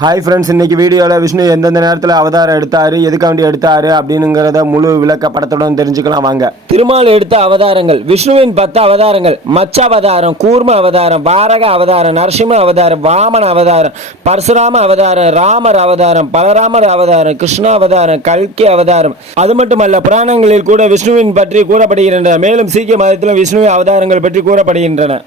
Hi friends, இன்றைக்கி வீடியோவில் விஷ்ணு எந்தெந்த நேரத்தில் அவதாரம் எடுத்தார், எதுக்காண்டி எடுத்தார் அப்படிங்கிறத முழு விளக்க படத்துடன் தெரிஞ்சுக்கலாம் வாங்க. திருமால் எடுத்த அவதாரங்கள்: விஷ்ணுவின் 10 அவதாரங்கள். மச்ச அவதாரம், கூர்ம அவதாரம், வாரக அவதாரம், நரசிம்ம அவதாரம், வாமன அவதாரம், பரசுராம அவதாரம், ராமர் அவதாரம், பலராமர் அவதாரம், கிருஷ்ண அவதாரம், கல்கி அவதாரம். அது மட்டுமல்ல, புராணங்களில் கூட விஷ்ணுவின் பற்றி கூறப்படுகின்றன. மேலும் சீக்கிய மதத்திலும் விஷ்ணுவின் அவதாரங்கள் பற்றி கூறப்படுகின்றன.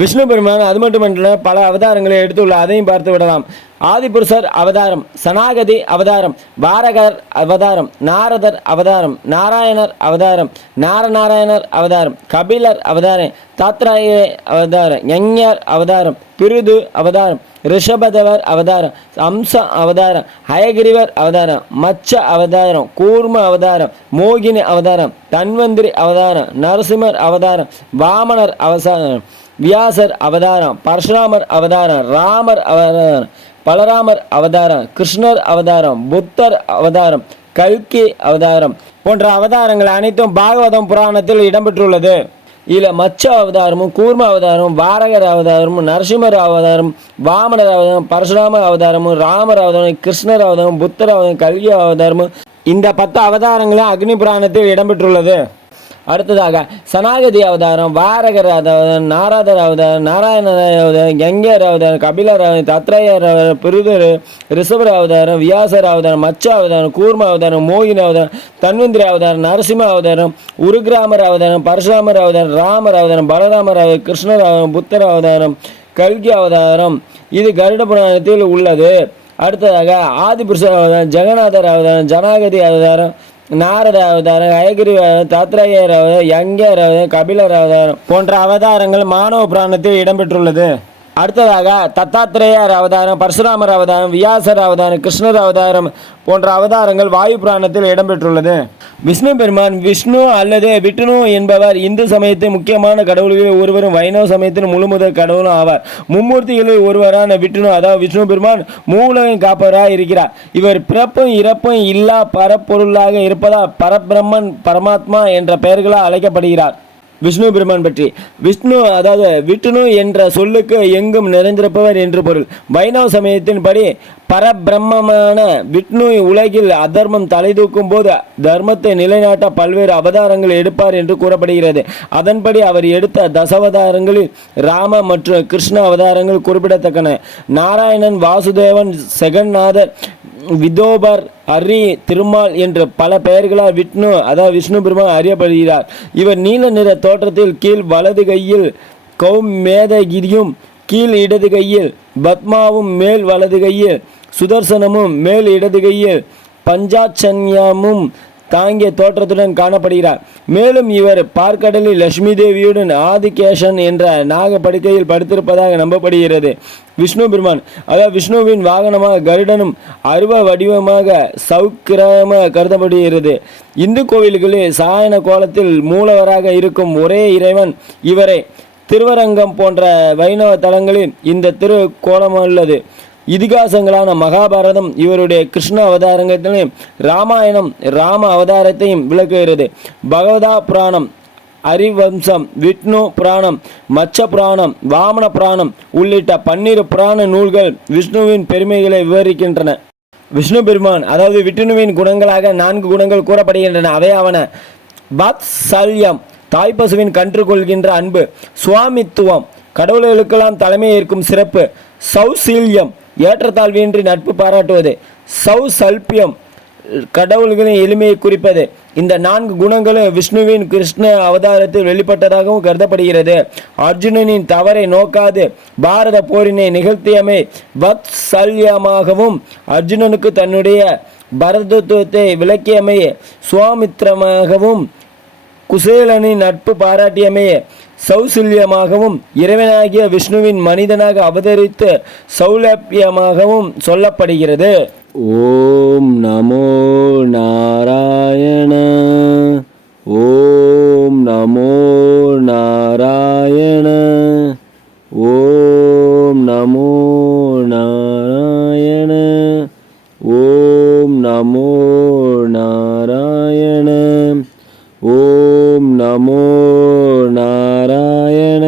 விஷ்ணு பெருமான் அது மட்டுமல்ல பல அவதாரங்களை எடுத்துள்ள, அதையும் பார்த்து விடலாம். ஆதிபுருஷர் அவதாரம், சனாகதி அவதாரம், வாரகர் அவதாரம், நாரதர் அவதாரம், நாராயணர் அவதாரம், நாரநாராயணர் அவதாரம், கபிலர் அவதாரம், தாத்ராய அவதாரம், யஞர் அவதாரம், பிருது அவதாரம், ரிஷபதவர் அவதாரம், அம்ச அவதாரம், ஹயகிரிவர் அவதாரம், மச்ச அவதாரம், கூர்ம அவதாரம், மோகினி அவதாரம், தன்வந்திரி அவதாரம், நரசிம்மர் அவதாரம், வாமனர் அவதாரம், வியாசர் அவதாரம், பரசுராமர் அவதாரம், ராமர் அவதாரம், பலராமர் அவதாரம், கிருஷ்ணர் அவதாரம், புத்தர் அவதாரம், கல்கி அவதாரம் போன்ற அவதாரங்கள் அனைத்தும் பாகவதம் புராணத்தில் இடம்பெற்றுள்ளது. இதில் மச்ச அவதாரமும், கூர்ம அவதாரமும், வாரகர் அவதாரமும், நரசிம்மர் அவதாரம், வாமனர் அவதாரம், பரசுராம அவதாரமும், ராமர் அவதாரம், கிருஷ்ணர் அவதாரம், புத்தர் அவதாரம், கல்கி அவதாரமும் இந்த 10 அவதாரங்களும் அக்னி புராணத்தில் இடம்பெற்றுள்ளது. அடுத்ததாக சனாகதி அவதாரம், வாரகர் அவதாரம், நாரதர் அவதாரம், நாராயணர் அவதாரம், யஞர் அவதாரம், கபிலர் அவதாரம், தத்ரேயர் அவதாரம், பிருதர், ரிஷபர் அவதாரம், வியாசர் அவதாரம், மச்ச அவதாரம், கூர்ம அவதாரம், மோகினி அவதாரம், தன்வந்திரி அவதாரம், நரசிம்ம அவதாரம், உருகிராமர் அவதாரம், பரசுராமர் அவதாரம், ராமர் அவதாரம், பலராமர் அவதாரம், கிருஷ்ணர் அவதாரம், புத்தர் அவதாரம், கல்கி அவதாரம். இது கருட புராணத்தில் உள்ளது. அடுத்ததாக ஆதிபுருஷ அவதாரம், ஜெகநாதர் அவதாரம், ஜனாகதி அவதாரம், நாரத அவதாரம், ஹயகிரி அவதாரம், தாத்ராயர் அவதாரம், யஞர் அவதாரம், கபிலர் அவதாரம் போன்ற அவதாரங்கள் மானவ புராணத்தில் இடம்பெற்றுள்ளது. அடுத்ததாக தத்தாத்திரேயர் அவதாரம், பரசுராமர் அவதாரம், வியாசர் அவதாரம், கிருஷ்ணர் அவதாரம் போன்ற அவதாரங்கள் வாயு புராணத்தில் இடம்பெற்றுள்ளது. விஷ்ணு பெருமான் விஷ்ணு அல்லது விஷ்ணு என்பவர் இந்து சமயத்தின் முக்கியமான கடவுள்களில் ஒருவரும் வைணவ சமயத்தின் முழுமுதல் கடவுளும் ஆவார். மும்மூர்த்திகளில் ஒருவரான விஷ்ணு, அதாவது விஷ்ணு பெருமான் மூலகம் காப்பவராக இருக்கிறார். இவர் பிறப்பும் இறப்பும் இல்லா பரப்பொருளாக இருப்பதால் பரபிரம்மன், பரமாத்மா என்ற பெயர்களால் அழைக்கப்படுகிறார். விஷ்ணு பெருமான் பற்றி: விஷ்ணு அதாவது விஷ்ணு என்ற சொல்லுக்கு எங்கும் நிறைந்திருப்பவர் என்று பொருள். வைணவ சமயத்தின்படி பரபிரம்மமான விஷ்ணு உலகில் அதர்மம் தலைதூக்கும் போது தர்மத்தை நிலைநாட்ட பல்வேறு அவதாரங்கள் எடுப்பார் என்று கூறப்படுகிறது. அதன்படி அவர் எடுத்த தசாவதாரங்களில் ராம மற்றும் கிருஷ்ண அவதாரங்கள் குறிப்பிடத்தக்கன. நாராயணன், வாசுதேவன், செகநாதர், விதோபர், ஹரி, திருமால் என்று பல பெயர்களால் விஷ்ணு அதாவது விஷ்ணு பெருமான் அறியப்படுகிறார். இவர் நீல நிற தோற்றத்தில் கீழ் வலது கையில் கௌமேதகிரியும், கீழ் இடது கையில் பத்மாவும், மேல் வலது கையில் சுதர்சனமும், மேல் இடது கையில் பஞ்சாட்சன்யமும் தாங்கிய தோற்றத்துடன் காணப்படுகிறார். மேலும் இவர் பார்க்கடலில் லட்சுமி தேவியுடன் ஆதிகேஷன் என்ற நாகப்படுக்கையில் படுத்திருப்பதாக நம்பப்படுகிறது. விஷ்ணு பெருமான் அதாவது விஷ்ணுவின் வாகனமாக கருடனும் அருவ வடிவமாக சௌக்கிரமாக கருதப்படுகிறது. இந்து கோவில்களில் சாயன கோலத்தில் மூலவராக இருக்கும் ஒரே இறைவன் இவரே. திருவரங்கம் போன்ற வைணவ தலங்களில் இந்த திரு கோலமுள்ளது. இதிகாசங்களான மகாபாரதம் இவருடைய கிருஷ்ண அவதாரங்களையும், ராமாயணம் ராம அவதாரத்தையும் விளக்குகிறது. பகவதா புராணம், ஹரிவம்சம், விஷ்ணு புராணம், மச்ச புராணம், வாமன புராணம் உள்ளிட்ட 12 புராண நூல்கள் விஷ்ணுவின் பெருமைகளை விவரிக்கின்றன. விஷ்ணு பெருமான் அதாவது விஷ்ணுவின் குணங்களாக 4 குணங்கள் கூறப்படுகின்றன. அவையாவன: வாத்சல்யம், தாய்ப்பசுவின் கன்று கொள்கின்ற அன்பு; சுவாமித்துவம், கடவுள்களுக்கெல்லாம் தலைமை ஏற்கும் சிறப்பு; சௌசீல்யம், ஏற்றத்தாழ்வின்றி நட்பு பாராட்டுவது; சௌசல்பியம், கடவுள்களின் எளிமையை குறிப்பது. இந்த 4 குணங்களும் விஷ்ணுவின் கிருஷ்ண அவதாரத்தில் வெளிப்பட்டதாகவும் கருதப்படுகிறது. அர்ஜுனனின் தவறை நோக்காது பாரத போரினை நிகழ்த்தியமை வத்சல்யமாகவும், அர்ஜுனனுக்கு தன்னுடைய பரதத்துவத்தை விளக்கியமை சுவாமித்திரமாகவும், குசேலனின் நட்பு பாராட்டியமையே சௌசல்யமாகவும், இறைவனாகிய விஷ்ணுவின் மனிதனாக அவதரித்து சௌலபியமாகவும் சொல்லப்படுகிறது. ஓம் நமோ நாராயண. ஓம் நமோ நாராயண. ஓம் நமோ நாராயண. ஓம் நமோ நாராயண. ஓம் நமோ நாராயண.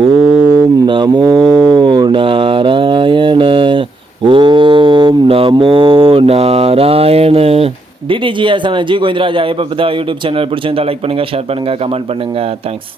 ஓம் நமோ நாராயண. நமோ Narayana. DDGS ji Govindaraj Ayyappa YouTube channel பிடிச்சிருந்தா லைக் பண்ணுங்கள், ஷேர் பண்ணுங்கள், கமெண்ட் பண்ணுங்கள். தேங்க்ஸ்.